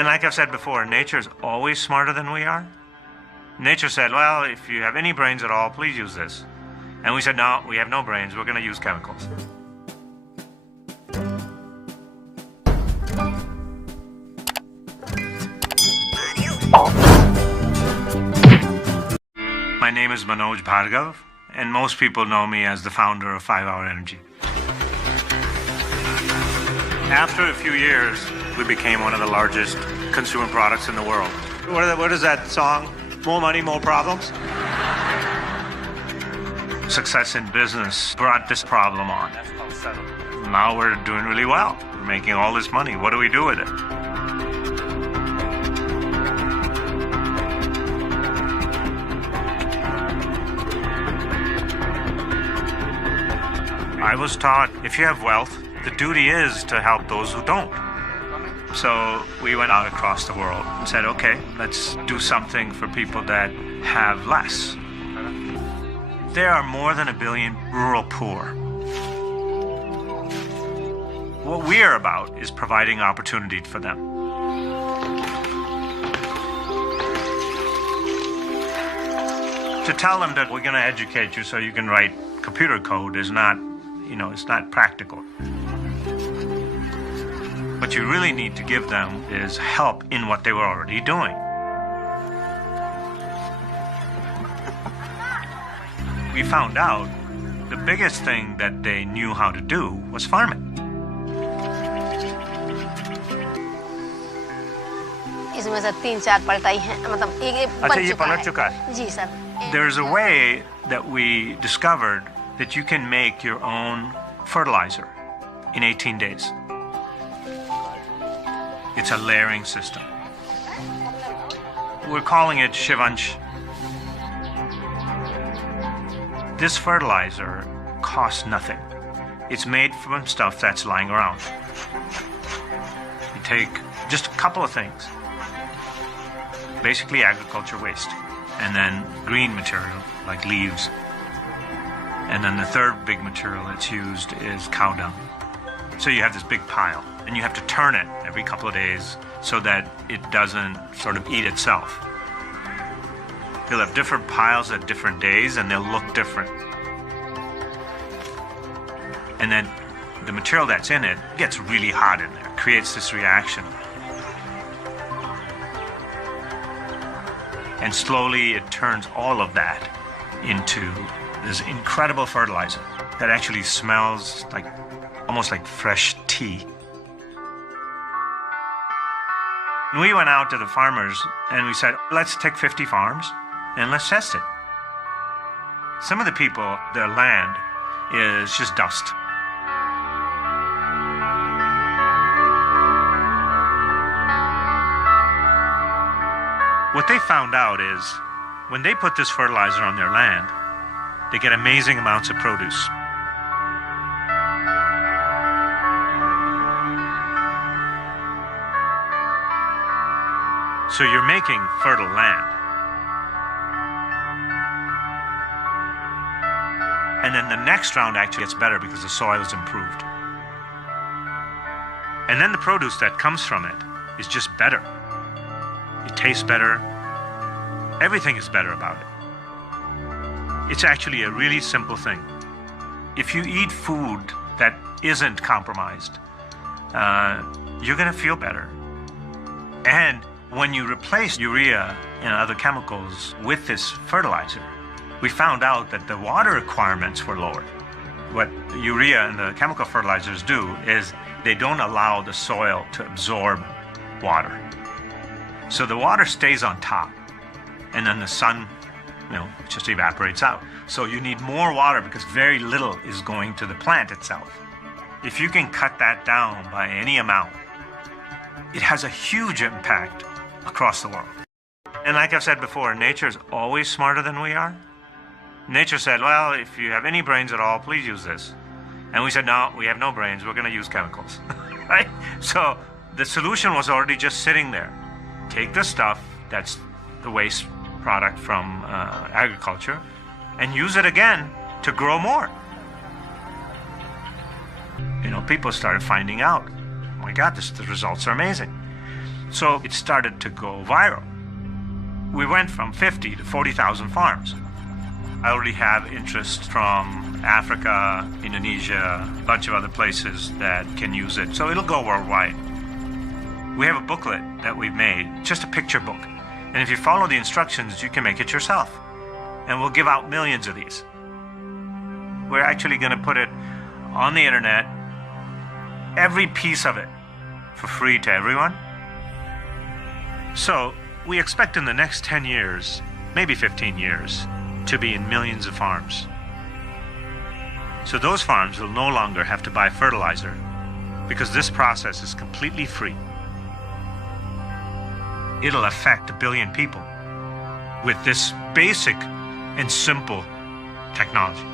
And like I've said before, nature is always smarter than we are. Nature said, well, if you have any brains at all, please use this. And we said, no, we have no brains, we're going to use chemicals. My name is Manoj Bhargav, and most people know me as the founder of 5 Hour Energy. After a few years, we became one of the largest consumer products in the world. What is that song? More money, more problems? Success in business brought this problem on. Now we're doing really well. We're making all this money. What do we do with it? I was taught if you have wealth, the duty is to help those who don't. So we went out across the world and said, okay, let's do something for people that have less. There are more than 1 billion rural poor. What we are about is providing opportunity for them. To tell them that we're going to educate you so you can write computer code is not, it's not practical. What you really need to give them is help in what they were already doing. We found out the biggest thing that they knew how to do was farming. इसमें से 3-4 पलटाई हैं मतलब एक बन चुका है जी sir. There's a way that we discovered that you can make your own fertilizer in 18 days. It's a layering system. We're calling it Shivansh. This fertilizer costs nothing. It's made from stuff that's lying around. You take just a couple of things. Basically agriculture waste. And then green material, like leaves. And then the third big material that's used is cow dung. So you have this big pile, and you have to turn it every couple of days so that it doesn't sort of eat itself. You'll have different piles at different days, and they'll look different. And then the material that's in it gets really hot in there, creates this reaction. And slowly it turns all of that into this incredible fertilizer that actually smells like almost like fresh tea. And we went out to the farmers and we said, let's take 50 farms and let's test it. Some of the people, their land is just dust. What they found out is when they put this fertilizer on their land, they get amazing amounts of produce. So you're making fertile land. And then the next round actually gets better because the soil is improved. And then the produce that comes from it is just better. It tastes better. Everything is better about it. It's actually a really simple thing. If you eat food that isn't compromised, you're going to feel better. And when you replace urea and other chemicals with this fertilizer, we found out that the water requirements were lower. What urea and the chemical fertilizers do is they don't allow the soil to absorb water. So the water stays on top, and then the sun, just evaporates out. So you need more water because very little is going to the plant itself. If you can cut that down by any amount, it has a huge impact across the world. And like I've said before, nature is always smarter than we are. Nature said, well, if you have any brains at all, please use this. And we said, no, we have no brains, we're going to use chemicals. Right? So the solution was already just sitting there. Take the stuff that's the waste product from agriculture and use it again to grow more. People started finding out, oh my God, the results are amazing. So it started to go viral. We went from 50 to 40,000 farms. I already have interest from Africa, Indonesia, a bunch of other places that can use it. So it'll go worldwide. We have a booklet that we've made, just a picture book. And if you follow the instructions, you can make it yourself. And we'll give out millions of these. We're actually going to put it on the internet, every piece of it, for free to everyone. So we expect in the next 10 years, maybe 15 years, to be in millions of farms. So those farms will no longer have to buy fertilizer because this process is completely free. It'll affect 1 billion people with this basic and simple technology.